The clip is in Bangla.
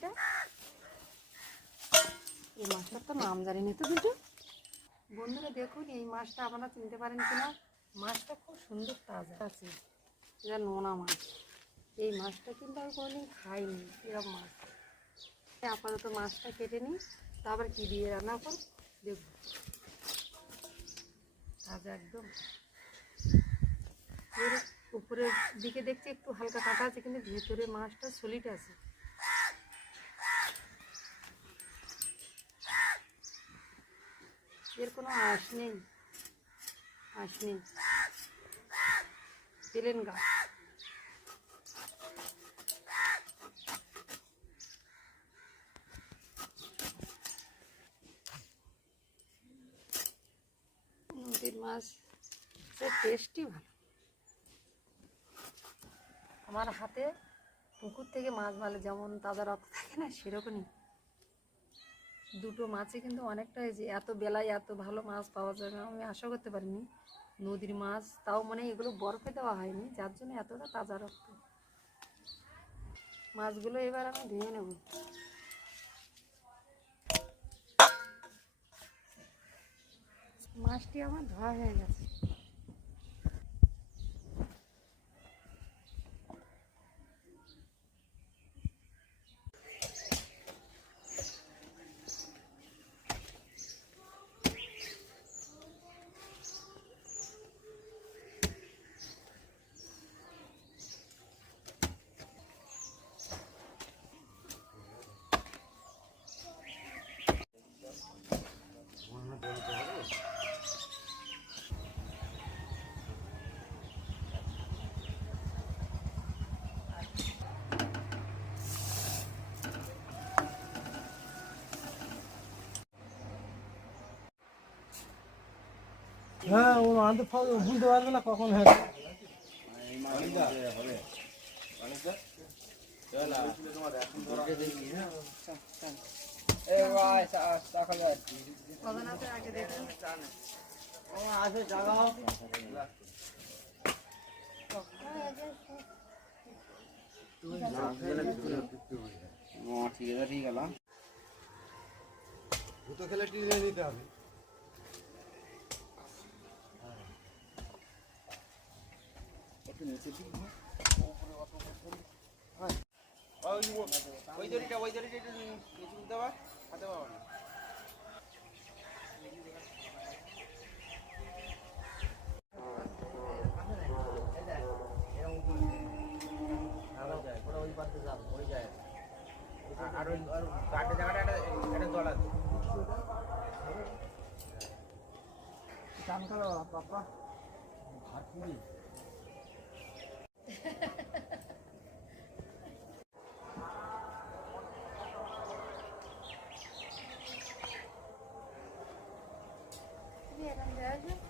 এটা? এই মাছটার তো নাম জানি না তো দুটো বন্ধুরা দেখুন, এই মাছটা আপনারা চিনতে পারেন কিনা? মাছটা খুব সুন্দর তাজা আছে। এটা নোনা মাছ। এই মাছটা কিন্তু আমি কোনোদিন খাইনি, এরকম মাছ। আপাতত মাছটা কেটে নিই, তারপর কি দিয়ে রান্না করব? দেখব তাজা একদম। এর উপরের দিকে দেখছি একটু হালকা কাটা আছে, কিন্তু ভেতরে মাছটা সলিড আছে। এর কোনো আঁশ নেই। আঁশ নেই। পেলেন গা। নদীর মাছ টেস্টই ভালো। আমার হাতে পুকুর থেকে মাছ ভালো যেমন তাজা রক্ত থাকে না, সেরকমই। দুটো মাছে কিন্তু অনেকটা যে এত বেলায় এত ভালো মাছ পাওয়া যায় না, আমি আশা করতে পারিনি। নদীর মাছ, তাও মানে এগুলো বরফে দেওয়া হয়নি, যার জন্য এতটা তাজা রক্ত। মাছগুলো এবার আমি ধুয়ে নেব। মাছটি আমার ধোয়া হয়ে গেছে। হ্যাঁ ও আনতে ভুলতে পারবে না কখন হ্যাঁ কদনাতে আগে দেখুন ঠিক আছে ঠিক গেল ভূতো খেলে টিলে নিতে হবে। ওই দড়িটা ওই দড়িটা একটু নিচে তুলতে পার হাতে পাবো না আর ওই জায়গাটা একটা একটা জল আছে চান করো পাপা ভাত Biar anda aja.